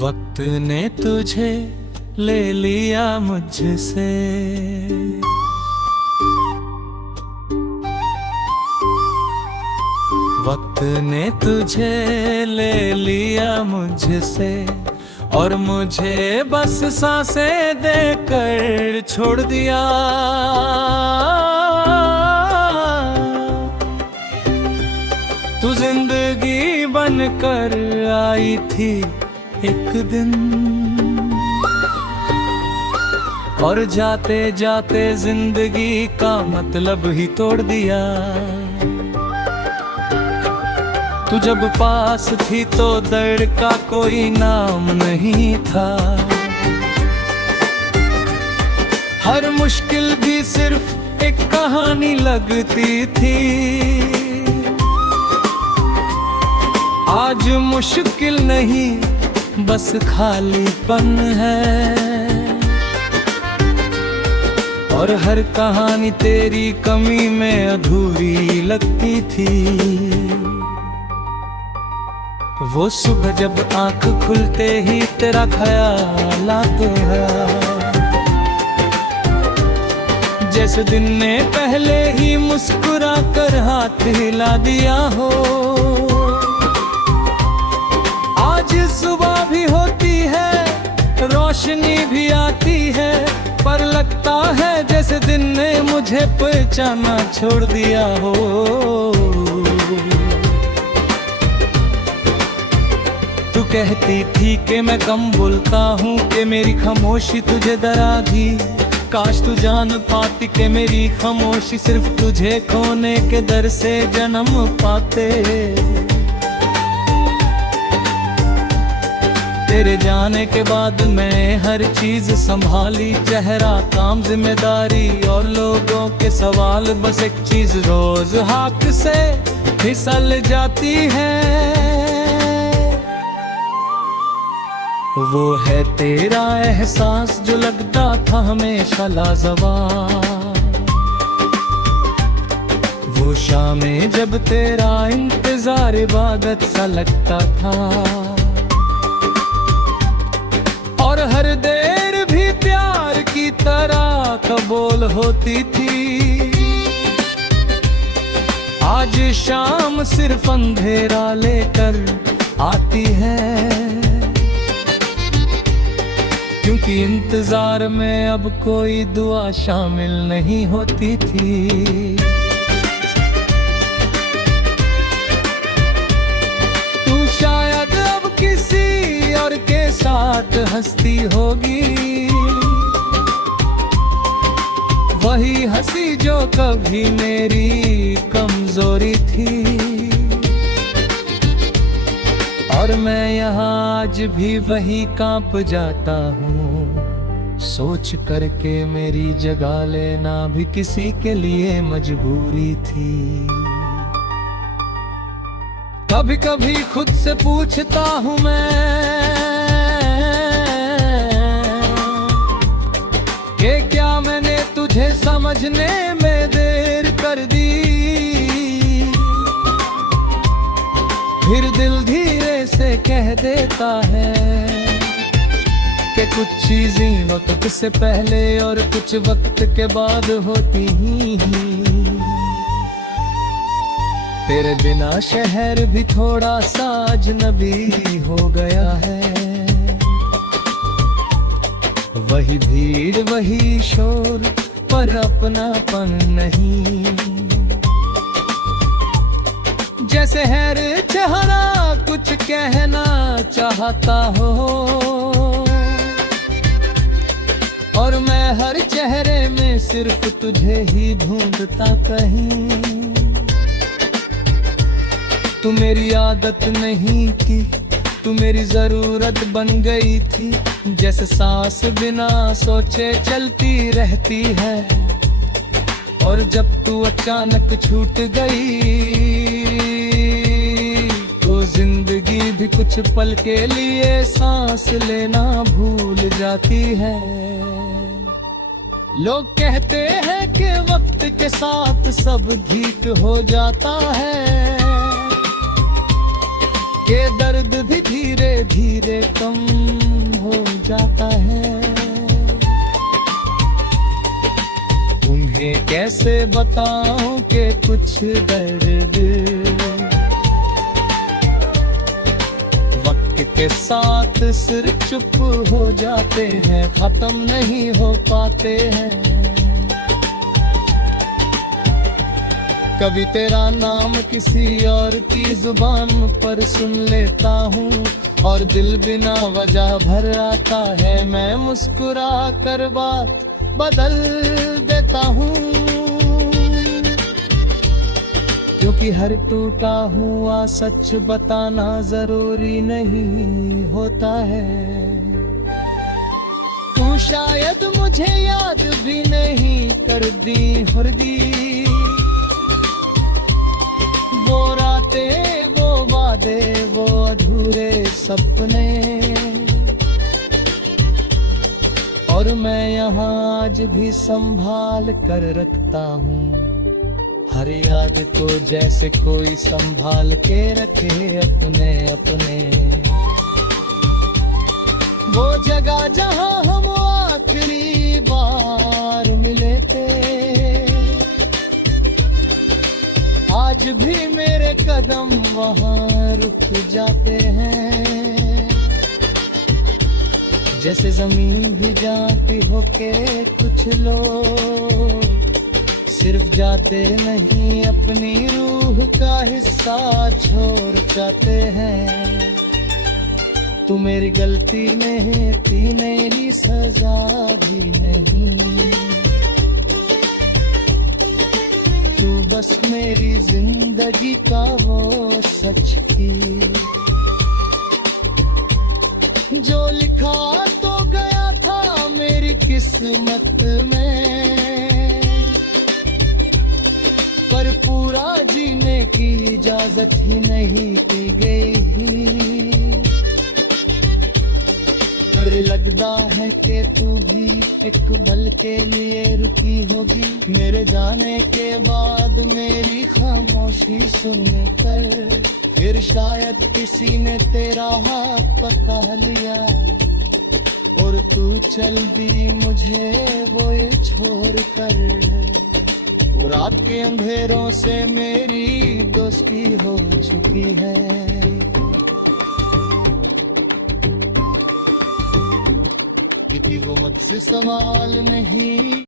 वक्त ने तुझे ले लिया मुझसे, वक्त ने तुझे ले लिया मुझसे और मुझे बस सांसें देकर छोड़ दिया। तू जिंदगी बनकर आई थी एक दिन और जाते जाते जिंदगी का मतलब ही तोड़ दिया। तू जब पास थी तो दर्द का कोई नाम नहीं था, हर मुश्किल भी सिर्फ एक कहानी लगती थी। आज मुश्किल नहीं बस खालीपन है और हर कहानी तेरी कमी में अधूरी लगती थी। वो सुबह जब आंख खुलते ही तेरा ख्याल आता है, जैसे दिन ने पहले ही मुस्कुरा कर हाथ हिला दिया हो। आज सुबह भी होती है, रोशनी भी आती है, पर लगता है जैसे दिन ने मुझे पहचाना छोड़ दिया हो। तू कहती थी कि मैं कम बोलता हूँ, कि मेरी खामोशी तुझे डरा दी। काश तू जान पाती कि मेरी खामोशी सिर्फ तुझे खोने के डर से जन्म पाते। तेरे जाने के बाद मैं हर चीज संभाली, चेहरा काम जिम्मेदारी और लोगों के सवाल। बस एक चीज रोज हाथ से फिसल जाती है, वो है तेरा एहसास जो लगता था हमेशा लाजवाब। वो शामें जब तेरा इंतजार इबादत सा लगता था और हर देर भी प्यार की तरह कबूल होती थी। आज शाम सिर्फ अंधेरा लेकर आती है, क्योंकि इंतजार में अब कोई दुआ शामिल नहीं होती थी। तू शायद अब किसी और के साथ हंसती होगी, वही हंसी जो कभी मेरी कमजोरी थी। और मैं यहाँ आज भी वही कांप जाता हूँ, सोच करके मेरी जगह लेना भी किसी के लिए मजबूरी थी। कभी कभी खुद से पूछता हूँ मैं कि क्या मैंने तुझे समझने में देर कर दी। फिर दिल धीरे से कह देता है कि कुछ चीजें वक्त से पहले और कुछ वक्त के बाद होती ही। तेरे बिना शहर भी थोड़ा सा अजनबी हो गया है, वही भीड़ वही शोर पर अपनापन नहीं। जैसे हर चेहरा कुछ कहना चाहता हो और मैं हर चेहरे में सिर्फ तुझे ही ढूंढता कहीं। तू मेरी आदत नहीं थी, तू मेरी जरूरत बन गई थी। जैसे सांस बिना सोचे चलती रहती है और जब तू अचानक छूट गई तो जिंदगी भी कुछ पल के लिए सांस लेना भूल जाती है। लोग कहते हैं कि वक्त के साथ सब ठीक हो जाता है, के दर्द भी धीरे धीरे कम हो जाता है। उन्हें कैसे बताऊं कि कुछ दर्द वक्त के साथ सिर्फ चुप हो जाते हैं, खत्म नहीं हो पाते हैं। कभी तेरा नाम किसी और की जुबान पर सुन लेता हूँ और दिल बिना वजह भर आता है। मैं मुस्कुरा कर बात बदल देता हूँ, क्योंकि हर टूटा हुआ सच बताना जरूरी नहीं होता है। तू शायद मुझे याद भी नहीं करती हुर्दी, वो रातें, वो वादे, वो अधूरे सपने, और मैं यहाँ आज भी संभाल कर रखता हूँ हर याद को, जैसे कोई संभाल के रखे अपने अपने। वो जगह जहाँ हम आखिरी बार मिले थे, आज भी मेरे कदम वहाँ रुक जाते हैं। जैसे जमीन भी जानती हो के कुछ लोग सिर्फ जाते नहीं, अपनी रूह का हिस्सा छोड़ जाते हैं। तू मेरी गलती नहीं थी, मेरी सजा भी नहीं, तू बस मेरी जिंदगी का वो सच की। जो लिखा तो गया था मेरी किस्मत में, पर पूरा जीने की इजाजत ही नहीं दी गई। पर लगता है कि तू भी एक पल के लिए रुकी होगी, मेरे जाने के बाद मेरी खामोशी सुनने कर। फिर शायद किसी ने तेरा हाथ पकड़ लिया और तू चल दी मुझे वो ये छोड़ कर। रात के अंधेरों से मेरी दोस्ती हो चुकी है, क्योंकि वो मुझसे सवाल नहीं।